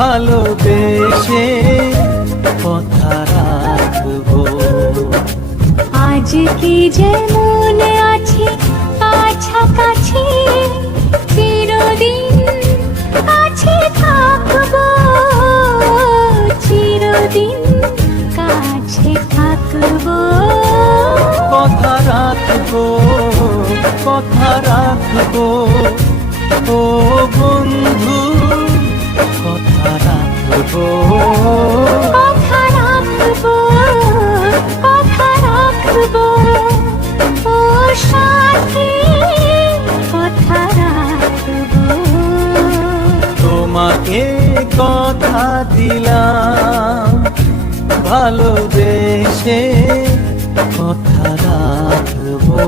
ভালোবেসে কথা রাখবো। আজকে যেমন আছি কাছাকাছি, চিরদিন কাছে থাকবো, চিরদিন কাছে থাকবো। কথা রাখবো, কথা রাখবো, ও বন্ধু কথা রাখবো। কথা রাখবো, কথা রাখবো, ও সাথী কথা রাখবো। তোমাকে কথা দিলাম ভালোবেসে কথা রাখবো।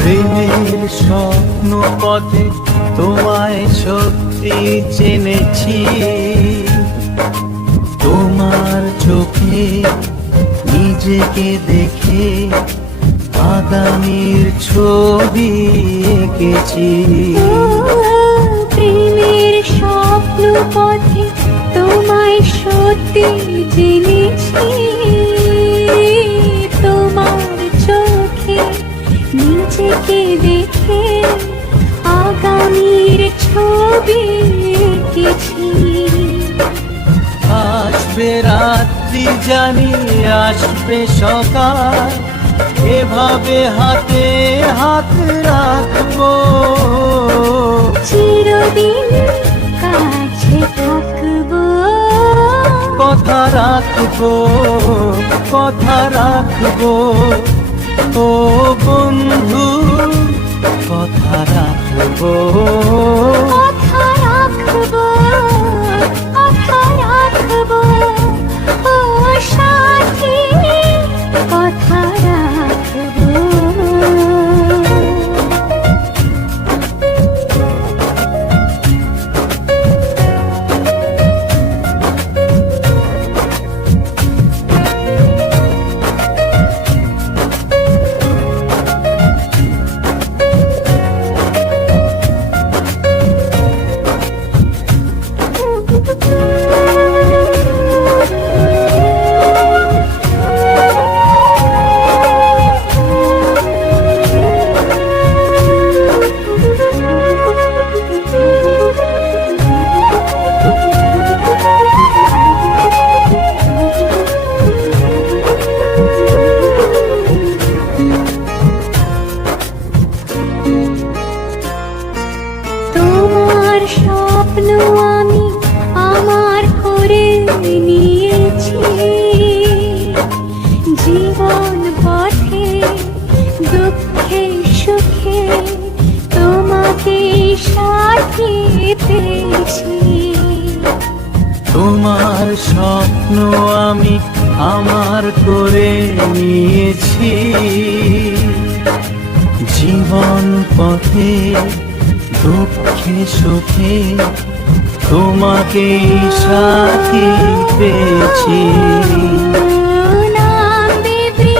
প্রেমের স্বপ্ন পথে তোমায় সত্যি জেনেছি, তোমার চোখে নিজেকে দেখে আগামীর ছবি এঁকেছি। প্রেমের স্বপ্ন পথে তোমায় সত্যি জেনেছি, তোমার চোখে নিজেকে দেখে আগামীর ছবি এঁকেছি। আসবে রাত্রি জানি আসবে সকাল, এভাবে হাতে হাত রাখবো, চিরদিন কাছে থাকবো। কথা রাখবো, কথা রাখবো, ও বন্ধু কথা রাখবো। কথা রাখবো, কথা রাখবো, ও সাথী কথা রাখবো। তোমার স্বপ্ন আমি আমার করে নিয়েছি, জীবন পথে দুঃখে সুখে তোমাকে সাথী পেয়েছি। তোমার স্বপ্ন আমি আমার করে নিয়েছি, জীবন পথে দুঃখে সুখে তোমাকে সাথী পেয়েছি।